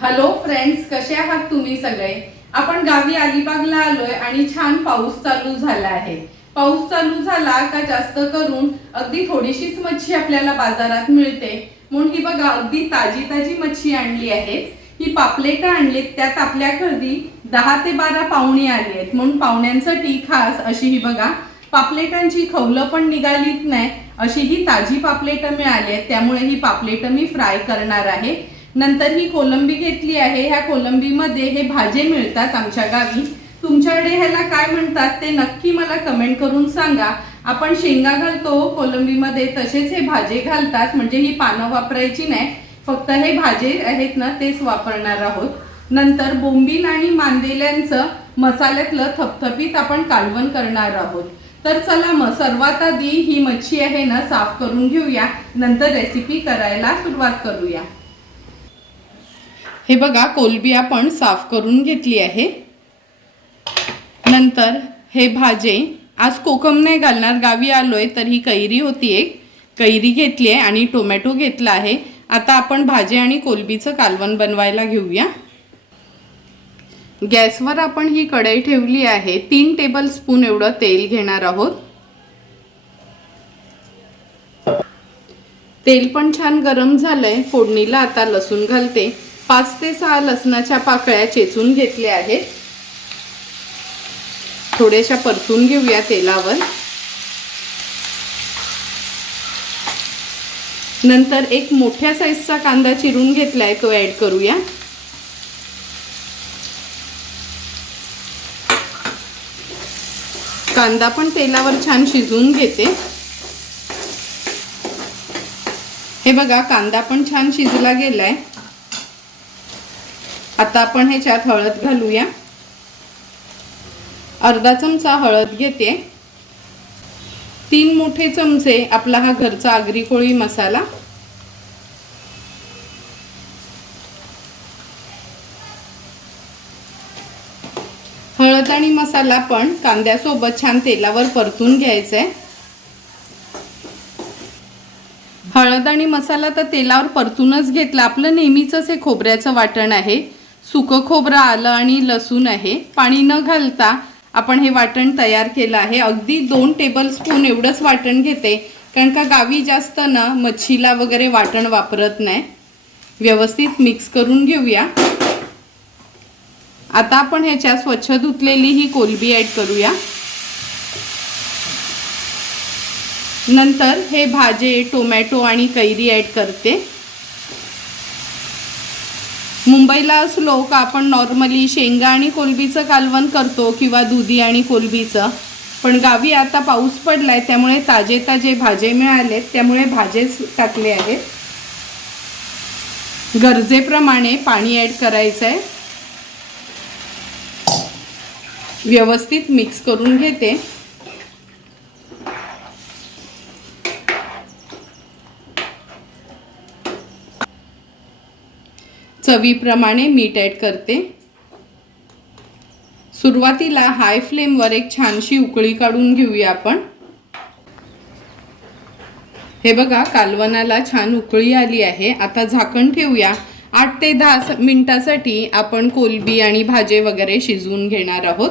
Hello friends कसे आहात तुम्ही सगळे? आपण गावी अलिबागला आलोय आणि छान पाऊस चालू झाला आहे. पाऊस चालू झाला का जास्त करून अगदी थोडीशीच मच्छी आपल्याला बाजारात मिळते. म्हणून ही बघा अगदी ताजी ताजी मच्छी आणली आहे ही पापलेटं आणलीत त्यात आपल्या घरी दहा ते बारा पाहुणे आली आहेत. म्हणून पाहुण्यांसाठी खास अशी ही बघा पापलेटांची खवलं पण निघालीत नाही अशी ही ताजी पापलेटं मिळाली आहेत. त्यामुळे ही पापलेटं मी फ्राय करणार आहे. नंतर ही कोलंबी घेतली आहे. ह्या कोलंबीमध्ये हे भाजे मिळतात आमच्या गावी. तुमच्याकडे ह्याला काय म्हणतात ते नक्की मला कमेंट करून सांगा. आपण शेंगा घालतो कोलंबीमध्ये तसेच हे भाजे घालतात म्हणजे ही पानं वापरायची नाही. फक्त हे भाजे आहेत ना तेच वापरणार आहोत. नंतर बोंबील आणि मांदेल्यांचं मसाल्यातलं थपथपीत आपण कालवण करणार आहोत. तर चला मग सर्वात आधी ही मच्छी आहे ना साफ करून घेऊया. नंतर रेसिपी करायला सुरुवात करूया. हे बघा कोलबी आपण साफ करून घेतली आहे. नंतर हे भाजे आज कोकम नाही घालणार गावी आलोय तर ही कैरी होती एक. कैरी घेतली आहे आणि टोमॅटो घेतला आहे. आता आपण भाजे आणि कोलबीचं कालवण बनवायला घेऊया. गॅसवर आपण ही कढई ठेवली आहे. तीन टेबल स्पून एवढं तेल घेणार आहोत. तेल पण छान गरम झालंय. फोडणीला आता लसूण घालते. पाच ते सहा लसणाच्या पाकळ्या चेचून घेतल्या आहेत. थोड्याशा परतून घेऊया तेलावर. नंतर एक मोठ्या साईजचा कांदा चिरून घेतलाय तो ऍड करूया. कांदा पण तेलावर छान शिजवून घेते. हे बघा कांदा पण छान शिजला गेलाय. आता आपण ह्याच्यात हळद घालूया. अर्धा चमचा हळद घेते. तीन मोठे चमचे आपला हा घरचा आगरी कोळी मसाला. हळद आणि मसाला पण कांद्यासोबत छान तेलावर परतून घ्यायचा आहे हळद आणि मसाला तर तेलावर परतूनच घेतला. आपलं नेहमीचंच हे खोबऱ्याचं वाटण आहे. सुकं खोबरं आलं आणि लसूण आहे. पाणी न घालता आपण हे वाटण तयार केलं आहे. अगदी दोन टेबल स्पून एवढंच वाटण घेते. कारण का गावी जास्त ना मच्छीला वगैरे वाटण वापरत नाही. व्यवस्थित मिक्स करून घेऊया. आता आपण ह्याच्या स्वच्छ धुतलेली ही कोलबी ॲड करूया. नंतर हे भाजे टोमॅटो आणि कैरी ॲड करते. मुंबईला असलो का आपण नॉर्मली शेंगा आणि कोलबीचं कालवण करतो किंवा दुधी आणि कोलबीचं. पण गावी आता पाऊस पडलाय त्यामुळे ताजे ताजे भाजे मिळालेत त्यामुळे भाजेच टाकले आहेत. गरजेप्रमाणे पाणी ॲड करायचं आहे व्यवस्थित मिक्स करून घेते. चवीप्रमाणे मीठ ॲड करते. सुरुवातीला हाय फ्लेमवर एक छानशी उकळी काढून घेऊया आपण. हे बघा कालवनाला छान उकळी आली आहे. आता झाकण ठेवूया. आठ ते दहा मिनिटासाठी आपण कोलबी आणि भाजे वगैरे शिजवून घेणार आहोत.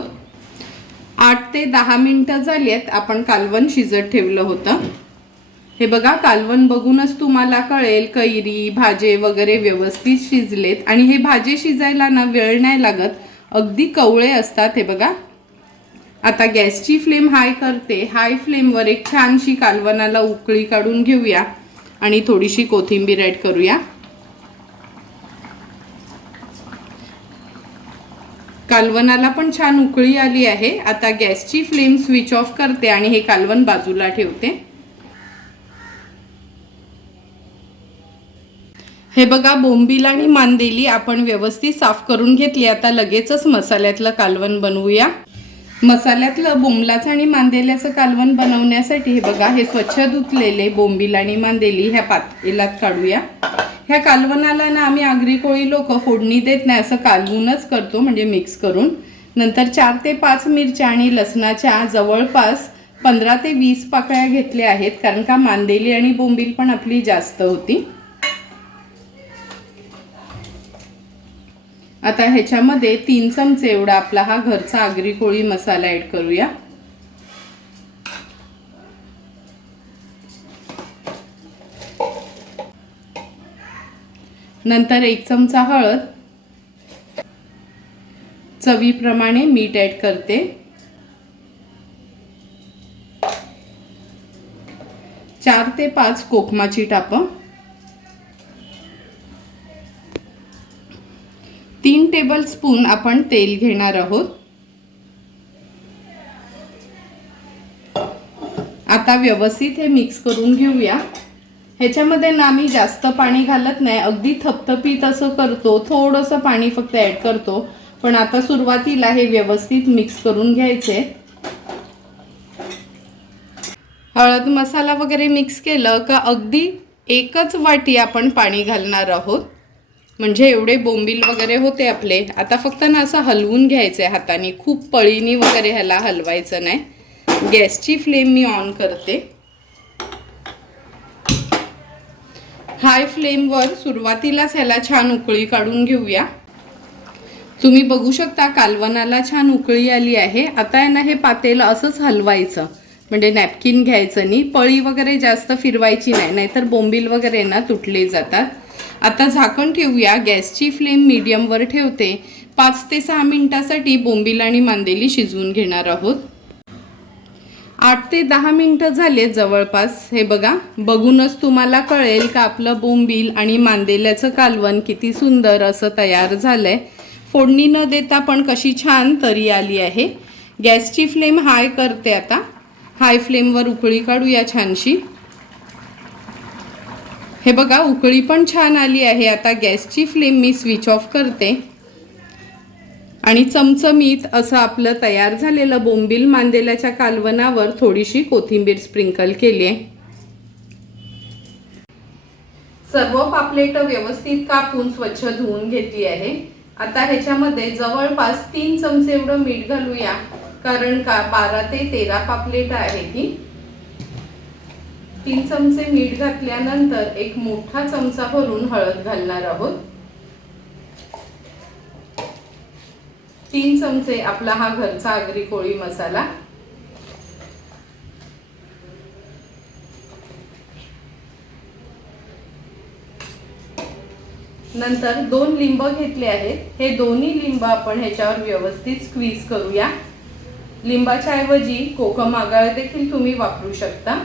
आठ ते दहा मिनिटं झाली आहेत. आपण कालवण शिजत ठेवलं होतं. हे बघा कालवण बघूनच तुम्हाला कळेल कैरी भाजे वगैरे व्यवस्थित शिजलेत. आणि हे भाजे शिजायला ना वेळ नाही लागत अगदी कवळे असतात हे बघा. आता गॅसची फ्लेम हाय करते. हाय फ्लेमवर एक छानशी कालवनाला उकळी काढून घेऊया. आणि थोडीशी कोथिंबीर ॲड करूया. कालवनाला पण छान उकळी आली आहे. आता गॅसची फ्लेम स्विच ऑफ करते आणि हे कालवण बाजूला ठेवते. हे बघा बोंबील आणि मांदेली आपण व्यवस्थित साफ करून घेतली. आता लगेचच मसाल्यातलं कालवण बनवूया. मसाल्यातलं बोंबलाचं आणि मांदेल्याचं कालवण बनवण्यासाठी हे बघा हे स्वच्छ धुतलेले बोंबील आणि मांदेली ह्या पातेलात काढूया. ह्या कालवणाला ना आम्ही आगरी कोळी लोक फोडणी देत नाही असं कालवूनच करतो म्हणजे मिक्स करून. नंतर चार ते पाच मिरच्या आणि लसणाच्या जवळपास पंधरा ते वीस पाकळ्या घेतल्या आहेत कारण का मांदेली आणि बोंबील पण आपली जास्त होती. आता ह्याच्यामध्ये तीन चमचे एवढा आपला हा घरचा आगरी कोळी मसाला ऍड करूया. नंतर एक चमचा हळद. चवीप्रमाणे मीठ ऍड करते. चार ते पाच कोकमाची टापं. टेबल स्पून आपण तेल घेणार आहोत. आता व्यवस्थित हे मिक्स करून घेऊया. ह्याच्यामध्ये ना मी जास्त पाणी घालत नाही. अगदी थपथपीत असं करतो. थोडंसं पाणी फक्त ॲड करतो. पण आता सुरुवातीला हे व्यवस्थित मिक्स करून घ्यायचे. हळद मसाला वगैरे मिक्स केलं का अगदी एकच वाटी आपण पाणी घालणार आहोत. म्हणजे एवढे बोंबील वगैरे होते आपले. आता फक्त ना असं हलवून घ्यायचं आहे हाताने. खूप पळीनी वगैरे ह्याला हलवायचं नाही. गॅसची फ्लेम मी ऑन करते. हाय फ्लेमवर सुरुवातीलाच ह्याला छान उकळी काढून घेऊया. तुम्ही बघू शकता कालवनाला छान उकळी आली आहे. आता आहे ना हे पातेलं असंच हलवायचं. म्हणजे नॅपकिन घ्यायचं नाही. पळी वगैरे जास्त फिरवायची नाही. नाहीतर बोंबील वगैरे ना तुटले जातात. आता झाकण ठेवूया. गॅसची फ्लेम मीडियमवर ठेवते. पाच ते सहा मिनटासाठी बोंबील आणि मांदेली शिजवून घेणार आहोत. आठ ते दहा मिनटं झाले जवळपास. हे बघा बघूनच तुम्हाला कळेल का आपलं बोंबील आणि मांदेल्याचं कालवण किती सुंदर असं तयार झालं आहे फोडणी न देता पण कशी छान तरी आली आहे. गॅसची फ्लेम हाय करते आता. हाय फ्लेमवर उकळी काढूया छानशी. हे बघा उकळी पण छान आली आहे. आता गॅसची फ्लेम मी स्विच ऑफ करते. आणि चमचमीत असं आपलं तयार झालेलं बोंबील मांदेल्याच्या कालवनावर थोडीशी कोथिंबीर स्प्रिंकल केली आहे सर्व पापलेट व्यवस्थित कापून स्वच्छ धुवून घेतली आहे. आता ह्याच्यामध्ये जवळपास तीन चमचे एवढं मीठ घालूया. कारण का बारा ते तेरा पापलेट आहे ही. तीन चमचे मीठ घातल्यानंतर एक मोठा चमचा भरून हळद घालणार आहोत. तीन चमचे आपला हा घरचा आगरी कोळी मसाला. नंतर दोन लिंब घेतले आहेत. हे दोन्ही लिंब आपण ह्याच्यावर व्यवस्थित स्क्वीज करूया. लिंबाच्या ऐवजी कोकम आगाळ देखील तुम्ही वापरू शकता.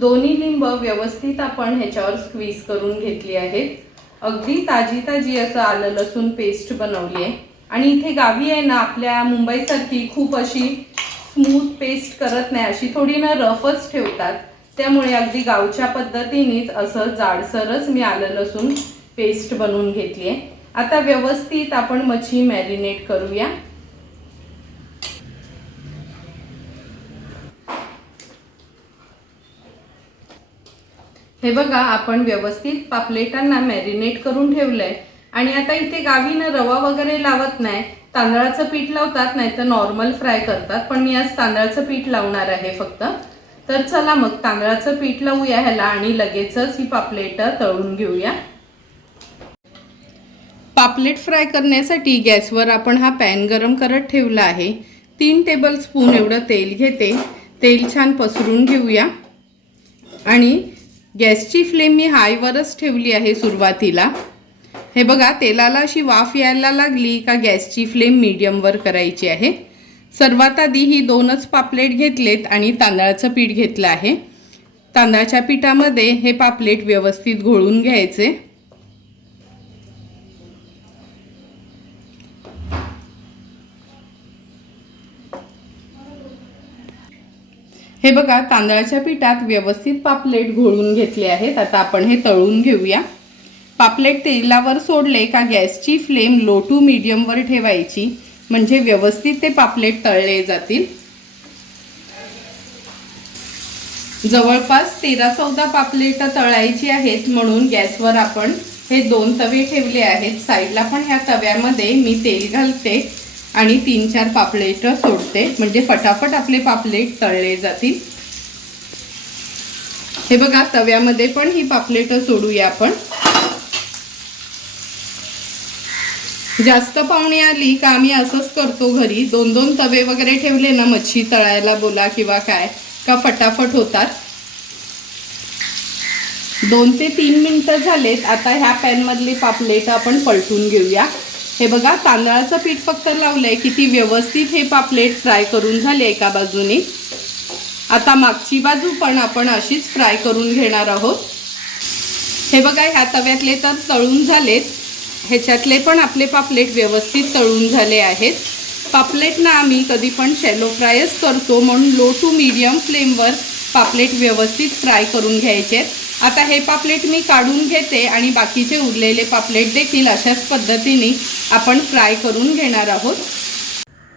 दोन्ही लिंब व्यवस्थित आपण ह्याच्यावर स्क्वीज करून घेतली आहेत. अगदी ताजी ताजी असं आलं लसूण पेस्ट बनवली आहे. आणि इथे गावी आहे ना आपल्या मुंबईसारखी खूप अशी स्मूथ पेस्ट करत नाही अशी थोडी ना रफच ठेवतात. त्यामुळे अगदी गावच्या पद्धतीनेच असं जाडसरच मी आलं लसूण पेस्ट बनवून घेतली आहे. आता व्यवस्थित आपण मच्छी मॅरिनेट करूया. हे बघा आपण व्यवस्थित पापलेटांना मॅरिनेट करून ठेवलंय. आणि आता इथे गावीनं रवा वगैरे लावत नाही. तांदळाचं पीठ लावतात नाही तर नॉर्मल फ्राय करतात. पण मी आज तांदळाचं पीठ लावणार आहे फक्त. तर चला मग तांदळाचं पीठ लावूया ह्याला आणि लगेचच ही पापलेट तळून घेऊया. पापलेट फ्राय करण्यासाठी गॅसवर आपण हा पॅन गरम करत ठेवला आहे. तीन टेबल स्पून एवढं तेल घेते. तेल छान पसरून घेऊया. आणि गॅसची फ्लेम मी हायवरच ठेवली आहे सुरुवातीला. हे बघा तेलाला अशी वाफ यायला लागली का गॅसची फ्लेम मीडियमवर करायची आहे. सर्वात आधी ही दोनच पापलेट घेतलेत आणि तांदळाचं पीठ घेतलं आहे. तांदळाच्या पिठामध्ये हे पापलेट व्यवस्थित घोळून घ्यायचे. हे बघा तांदळाच्या पिठात व्यवस्थित पापलेट घोळून घेतले आहेत. आता आपण हे तळून घेऊया. पापलेट तेलावर सोडले का गॅसची फ्लेम लो टू मीडियमवर ठेवायची म्हणजे व्यवस्थित ते पापलेट तळले जातील. जवळपास तेरा चौदा पापलेट तळायची आहेत म्हणून गॅसवर आपण हे दोन तवे ठेवले आहेत. साईडला पण ह्या तव्यामध्ये मी तेल घालते. आणि तीन चार पापलेट सोडते. म्हणजे फटाफट आपले पापलेट तळले जातील. हे बघा तव्यामध्ये पण ही पापलेट सोडूया आपण. जास्त पाहुणे आली का आम्ही असंच करतो घरी. दोन दोन तवे वगैरे ठेवले ना मच्छी तळायला बोला किंवा काय का फटाफट होतात. दोन ते तीन मिनटं झालेत. आता ह्या पॅनमधली पापलेट आपण पलटून घेऊया. हे बघा तांदळाचं पीठ फक्त लावलं आहे किती व्यवस्थित हे पापलेट फ्राय करून झाले एका बाजूने. आता मागची बाजू पण आपण अशीच फ्राय करून घेणार आहोत. हे बघा ह्या तव्यातले तर तळून झालेत. ह्याच्यातले पण आपले पापलेट व्यवस्थित तळून झाले आहेत. पापलेटना आम्ही कधी पण शॅलो फ्रायच करतो म्हणून लो टू मीडियम फ्लेमवर पापलेट व्यवस्थित फ्राय करून घ्यायचे आहेत. आता हे पापलेट मी काढून घेते आणि बाकीचे उरलेले पापलेट देखील अशाच पद्धतीने आपण फ्राय करून घेणार आहोत.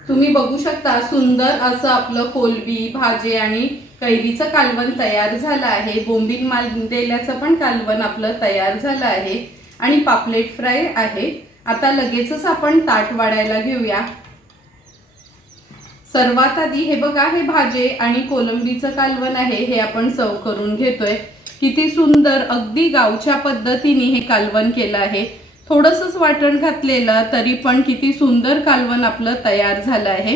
तुम्ही बघू शकता सुंदर असं आपलं कोलबी भाजी आणि कैरीचं कालवण तयार झालं आहे. बोंबील मालदेल्याचं पण कालवण आपलं तयार झालं आहे आणि पापलेट फ्राय आहे. आता लगेचच आपण ताट वाढायला घेऊया. सर्वात आधी हे बघा हे भाजे आणि कोलंबीचं कालवण आहे हे आपण सर्व करून घेतोय. किती सुंदर अगदी गावच्या पद्धतीने हे कालवण केलं आहे. थोडंसंच वाटण घातलेलं तरी पण किती सुंदर कालवण आपलं तयार झालं आहे.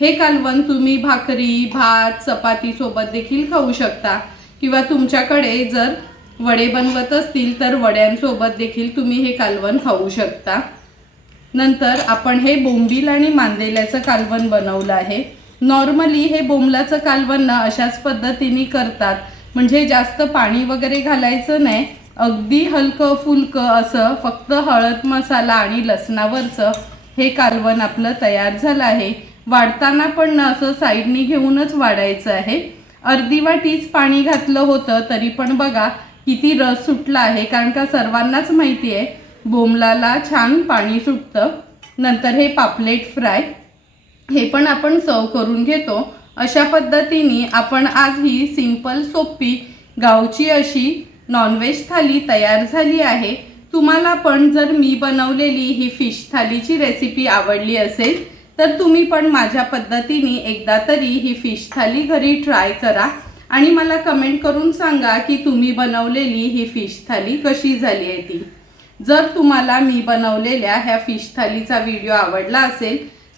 हे कालवण तुम्ही भाकरी भात चपातीसोबत देखील खाऊ शकता. किंवा तुमच्याकडे जर वडे बनवत असतील तर वड्यांसोबत देखील तुम्ही हे कालवण खाऊ शकता. नंतर आपण हे बोंबील आणि मांदेल्याचं कालवण बनवलं आहे. नॉर्मली हे बोंबलाचं कालवण ना अशाच पद्धतीने करतात. म्हणजे जास्त पाणी वगैरे घालायचं नाही. अगदी हलकं फुलकं असं फक्त हळद मसाला आणि लसणावरचं हे कालवण आपलं तयार झालं आहे. वाढताना पण असं साईडनी घेऊनच वाढायचं आहे. अर्धी वाटीच पाणी घातलं होतं तरी पण बघा किती रस सुटला आहे. कारण का सर्वांनाच माहिती आहे बोमलाला छान पाणी सुटतं. नंतर हे पापलेट फ्राय हे पण आपण सर्व करून घेतो. अशा पद्धतीने आपण आज ही सिंपल सोपी गावची अशी नॉनव्हेज थाली तयार झाली आहे. तुम्हाला पण जर मी बनवलेली ही फिश थालीची रेसिपी आवडली असेल तर तुम्ही पण माझ्या पद्धतीने एकदा तरी ही फिश थाली घरी ट्राय करा. आणि मला कमेंट करून सांगा की तुम्ही बनवलेली ही फिश थाली कशी झाली आहे ती. जर तुम्हाला मी बनवलेल्या ह्या फिश थालीचा व्हिडिओ आवडला असेल